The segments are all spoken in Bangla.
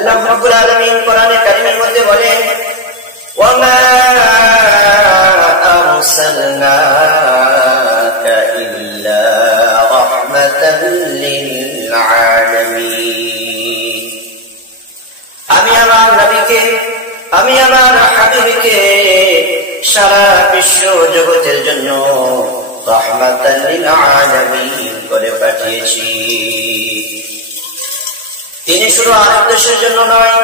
আল্লাহ রাব্বুল আলামিন কোরআনে কারীমের মধ্যে বলেন, ওয়ামা আরসালনাকা ইল্লা রাহমাতাল লিল আলামিন। আমি আমার নবীকে, আমি আমার হাবিবকে সারা বিশ্ব জগতের জন্য রাহমাতাল লিল আলামিন করে পাঠিয়েছি। তিনি শুধু আরব দেশের জন্য নয়,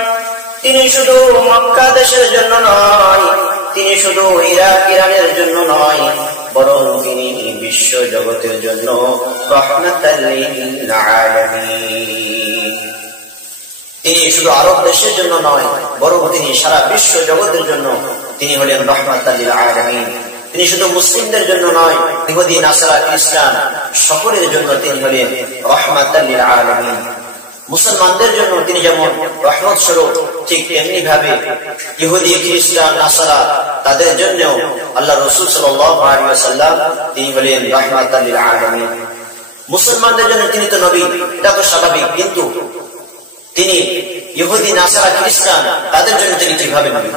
তিনি শুধু মক্কা দেশের জন্য নয়, তিনি শুধু ইরাক ইরানের জন্য নয়, বরং তিনি বিশ্ব জগতের জন্য রাহমাতাল লিল আলামিন। তিনি শুধু আরব দেশের জন্য নয়, বরং তিনি সারা বিশ্ব জগতের জন্য তিনি হলেন রাহমাতাল লিল আলামিন। তিনি শুধু মুসলিমদের জন্য নয়, ইহুদি নাসারা খ্রিস্টান সকলের জন্য তিনি হলেন রাহমাতাল লিল আলামিন। মুসলমানদের জন্য তিনি যেমন রহমত স্বরূপ, ঠিক তেমনি ভাবে ইহুদি খ্রিস্টান নাসারা তাদের জন্য আল্লাহ রাসূল সাল্লাল্লাহু আলাইহি ওয়াসাল্লাম তিনি হলেন রাহমাতাল লিল আলামিন। মুসলমানদের জন্য তিনি তো নবী, এটা তো স্বাভাবিক, কিন্তু তিনি ইহুদি নাসারা খ্রিস্টান তাদের জন্য তিনি কিভাবে নবী?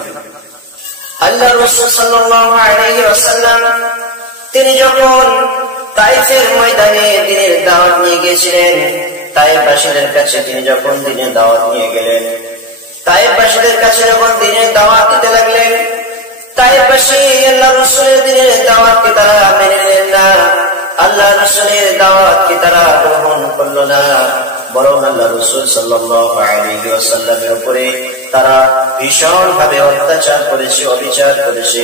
আল্লাহ রাসূল সাল্লাল্লাহু আলাইহি ওয়াসাল্লাম তিনি যখন তায়েফের ময়দানে দ্বীনের দাওয়াত নিয়ে গিয়েছিলেন, তায়েফবাসীদের কাছে তিনি যখন দ্বীনের দাওয়াত নিয়ে গেলেন, তায়েফবাসীদের কাছে যখন দ্বীনের দাওয়াত দিতে লাগলেন, তায়েফবাসী আল্লাহ রাসূলের দ্বীনের দাওয়াতকে তারা মেনে নিলেন না, আল্লাহ রাসূলের দাওয়াতকে তারা গ্রহণ করল না, বরং আল্লাহ রাসূল সাল্লাল্লাহু আলাইহি ওয়াসাল্লামের উপরে তারা ভীষণ ভাবে অত্যাচার করেছে, অবিচার করেছে।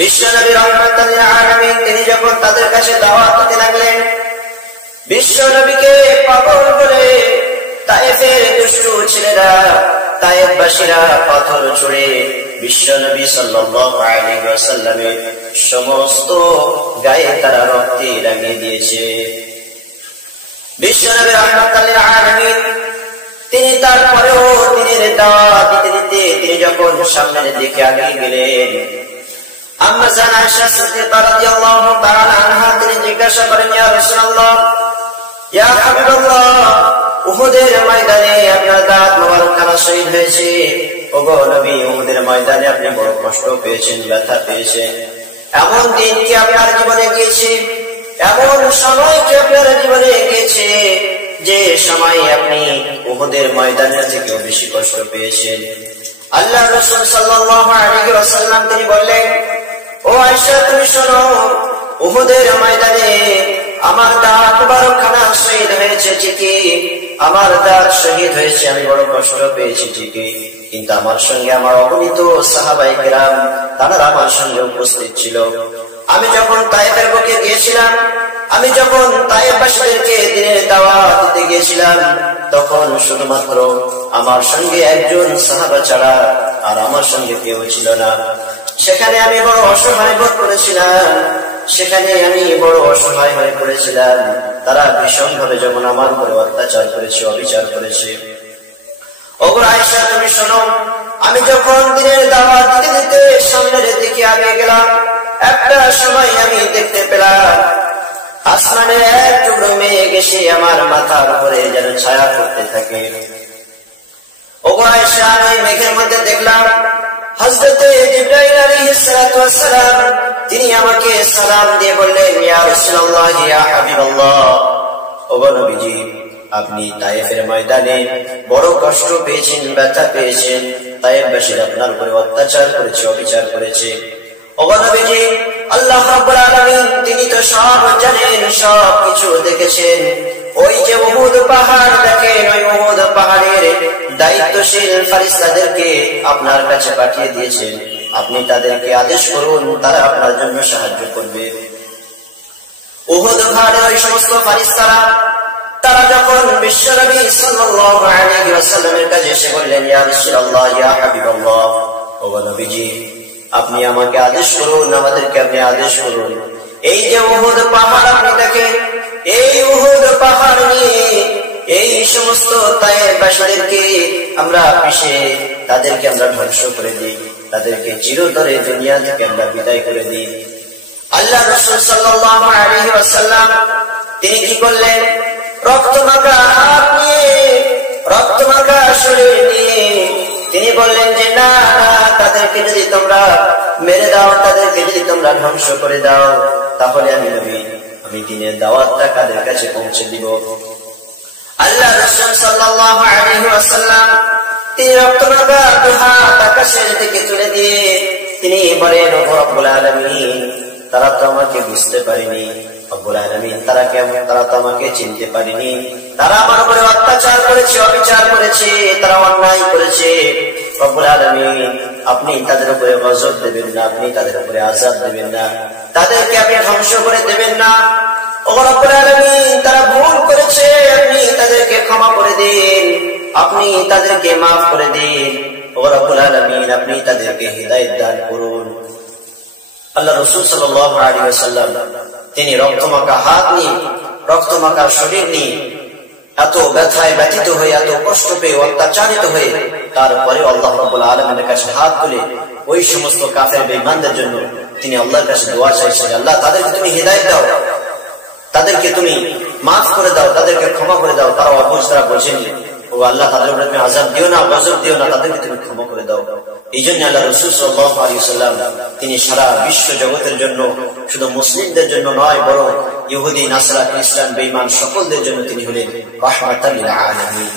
বিশ্বনবী রাহমাতাল লিল আলামিন তিনি যখন তাদের কাছে দাওয়াত দিতে লাগলেন, বিশ্বনবীকে পাগল বলে তায়েফের দুষ্টু ছেলেরা, তায়েফবাসীরা পাথর ছুঁড়ে বিশ্বনবী সাল্লাল্লাহু আলাইহি ওয়াসাল্লামের সমস্ত গায়ে তারা রক্তে রাঙিয়ে দিয়েছে। বিশ্বনবী রাহমাতাল লিল আলামিন তিনি তারপরেও দ্বীনের দাওয়াত দিতে দিতে তিনি যখন সামনের দিকে এগিয়ে গেলেন, আম্মা জান আয়েশা সিদ্দিকা রাদিয়াল্লাহু তাআলা আনহা তিনি জিজ্ঞাসা করেন, ইয়া রাসূলুল্লাহ, ইয়া হাবিবাল্লাহ, উহুদের ময়দানে আপনার দাঁত মোবারকখানা শহীদ হয়েছে, ওগো নবী, উহুদের ময়দানে আপনি বড় কষ্ট পেয়েছেন, ব্যথা পেয়েছেন, এমন দিন কি আপনার জীবনে গিয়েছে, এমন সময় কি আপনার জীবনে গিয়েছে যে সময় আপনি উহুদের ময়দানের থেকেও বেশি কষ্ট পেয়েছেন? আল্লাহ রাসূল সাল্লাল্লাহু আলাইহি ওয়াসাল্লাম তিনি বললেন, ও আয়েশা তুমি শোনো, উহুদের ময়দানে আমার দাঁত মোবারকখানা শহীদ হয়েছে ঠিকই, আমার দাঁত শহীদ হয়েছে, আমি বড় কষ্ট পেয়েছি ঠিকই, কিন্তু আমার সঙ্গে আমার অগণিত সাহাবায়ে কেরাম তারা আমার সঙ্গে উপস্থিত ছিল। আমি যখন তায়েফের বুকে গিয়েছিলাম, আমি যখন তায়েফবাসীদেরকে দ্বীনের দাওয়াত দিতে গিয়েছিলাম, তখন শুধুমাত্র আমার সঙ্গে একজন সাহাবা ছাড়া আর আমার সঙ্গে কেউ ছিল না। সেখানে আমি বড় অসহায় বোধ করেছিলাম, সেখানে আমি বড় অসহায় হয়ে পড়েছিলাম। তারা ভীষণ ভাবে যখন আমার উপরে অত্যাচার করেছে, অবিচার করেছে। ওগো আয়েশা তুমি শোনো, আমি যখন দ্বীনের দাওয়াত দিতে দিতে সামনের দিকে আগে গেলাম, একটা সময় আমি দেখতে পেলাম আসমানে এক টুকরো মেঘ এসে আমার মাথার উপরে যেন ছায়া করতে থাকে। ওগো আয়েশা, আমি মেঘের মধ্যে দেখলাম হযরত জিবরাইল আলাইহিস সালাতু ওয়াস সালাম তিনি আমাকে সালাম দিয়ে বললেন, ইয়া রাসূলুল্লাহ, ইয়া হাবিবাল্লাহ, ওগো নবীজি, আপনি তায়েফের ময়দানে বড় কষ্ট পেয়েছেন, ব্যথা পেয়েছেন, তায়েফবাসীরা আপনার উপরে অত্যাচার করেছে, অবিচার করেছে। ওগো নবীজি, আল্লাহ রাব্বুল আলামিন তিনি তো সব জানেন, সব কিছু দেখেছেন। ওই যে উহুদ পাহাড় দেখেন, ওই উহুদ পাহাড়ের দায়িত্বশীল ফেরেশতাদেরকে আপনার কাছে পাঠিয়ে দিয়েছেন, আপনি তাদেরকে আদেশ করুন, তারা আপনার জন্য সাহায্য করবে। উহুদ পাহাড়ের ওই সমস্ত ফেরেশতারা তারা যখন বিশ্বনবী সাল্লাল্লাহু আলাইহি ওয়াসাল্লামের কাছে এসে বললেন, ইয়া রাসূলুল্লাহ, ইয়া হাবিবাল্লাহ, ওগো নবীজি, আপনি আমাকে আদেশ করুন, আমাদেরকে আপনি আদেশ করুন। এই যে উহুদ পাহাড় আপনি দেখেন, এই উহুদ পাহাড় নিয়ে এই সমস্ত তায়েফবাসীদেরকে আমরা পিষে তাদেরকে আমরা ধ্বংস করে দিই, তাদেরকে চিরতরে দুনিয়া থেকে আমরা বিদায় করে দিই। আল্লাহ রাসূল সাল্লাল্লাহু আলাইহি ওয়াসাল্লাম তিনি কি করলেন? রক্তমাখা হাত নিয়ে, রক্তমাখা তিনি বললেন যে না না, তাদেরকে যদি তোমরা মেরে দাও, তাদেরকে যদি তোমরা ধ্বংস করে দাও, তাহলে আমি নবী আমি দ্বীনের দাওয়াতটা কাদের কাছে পৌঁছে দিব। আল্লাহ রাসূল সাল্লাল্লাহু আলাইহি ওয়াসাল্লাম তিনি রক্তমাখা দুহাত আকাশের দিকে তুলে দিয়ে তিনি বলেন, ও রব্বুল আলামিন, তারা তো আমাকে বুঝতে পারেনি, রব্বুল আলামিন তারা তো আমাকে চিনতে পারেনি, তারা আমার উপরে অত্যাচার করেছে, অবিচার করেছে, তারা অন্যায় করেছে। রব্বুল আলামিন আপনি তাদের উপরে গজব দেবেন না, আপনি তাদের উপরে আযাব দেবেন না, তাদেরকে আপনি ধ্বংস করে দেবেন না। ও রব্বুল আলামিন তারা ভুল করেছে, আপনি তাদেরকে ক্ষমা করে দিন, আপনি তাদেরকে মাফ করে দিন। ও রব্বুল আলামিন আপনি তাদেরকে হিদায়াত দান করুন। আল্লাহ রাসূল সাল্লাল্লাহু আলাইহি ওয়াসাল্লাম তিনি রক্তমাখা হাত নিয়ে, রক্তমাখা শরীর নিয়ে, এত ব্যথায় ব্যথিত হয়ে, এত কষ্ট পেয়ে, অত্যাচারিত হয়ে, তারপরে আল্লাহ রাব্বুল আলামিনের কাছে হাত তুলে ওই সমস্ত কাফের বেঈমানদের জন্য তিনি আল্লাহর কাছে দোয়া চাইছেন, আল্লাহ তাদেরকে তুমি হিদায়াত দাও, তাদেরকে তুমি মাফ করে দাও, তাদেরকে ক্ষমা করে দাও, তারা অবুঝ, তারা বোঝেনি। ও আল্লাহ তাদের উপরে তুমি আযাব দিও না, গজব দিও না, তাদেরকে তুমি ক্ষমা করে দাও। এই জন্য আল্লাহ রাসূল সাল্লাল্লাহু আলাইহি ওয়াসাল্লাম তিনি সারা বিশ্ব জগতের জন্য, শুধু মুসলিমদের জন্য নয়, বরং ইহুদি, নাসরা, খ্রিস্টান, বেঈমান সকলদের জন্য তিনি হলেন রাহমাতাল লিল আলামিন।